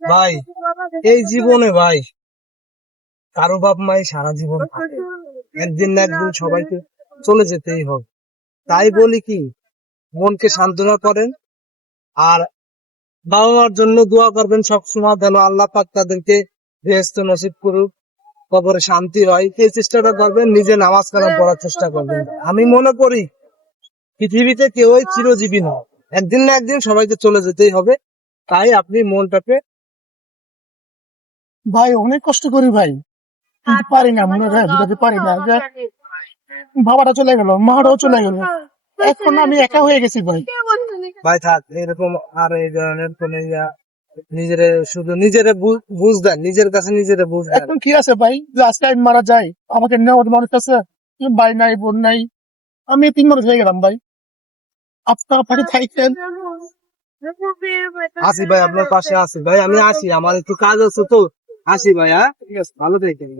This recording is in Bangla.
ভাই এই জীবনে ভাই কারো বাপ মাই সারা জীবন থাকে, একদিন না একদিন সবাইকে চলে যেতেই হবে। তাই বলি কি, মনকে সান্ত্বনা করেন আর বাবা মার জন্য দোয়া করবেন সবসময়, যেন আল্লাহ পাক তাদেরকে বেহেশত নসিব করুক, কবরে শান্তি হয়, এই চেষ্টাটা করবেন। নিজে নামাজ কালাম পড়ার চেষ্টা করবেন। আমি মনে করি পৃথিবীতে কেউই চিরজীবী নয়, একদিন না একদিন সবাইকে চলে যেতেই হবে। তাই আপনি মনটাকে ভাই অনেক কষ্ট করি ভাই, কিন্তু পারি না, মনে হয় বুঝাতে পারি না যে বাবাটা চলে গেল, মাটাও চলে গেল, এখন আমি একা হয়ে গেছি ভাই। ভাই থাক এরকম, আর এই ধরনের কোন নিজেরে শুধু নিজেরে বুঝ দেন, নিজের কাছে নিজেরে বুঝ দেন। এখন কি আছে ভাই, যে আজকে আমি মারা যাই, আমাকে নেওয়ার মানুষ আছে? ভাই নাই, বোন নাই, আমি 3 মানুষ হয়ে গেলাম ভাই। আপনার পাশে থাকতেন। আসি ভাই, আপনার পাশে আসি ভাই, আমি আসি, আমার একটু কাজ আছে তো, আসি ভাই। হ্যাঁ ঠিক আছে, ভালো থাকেন।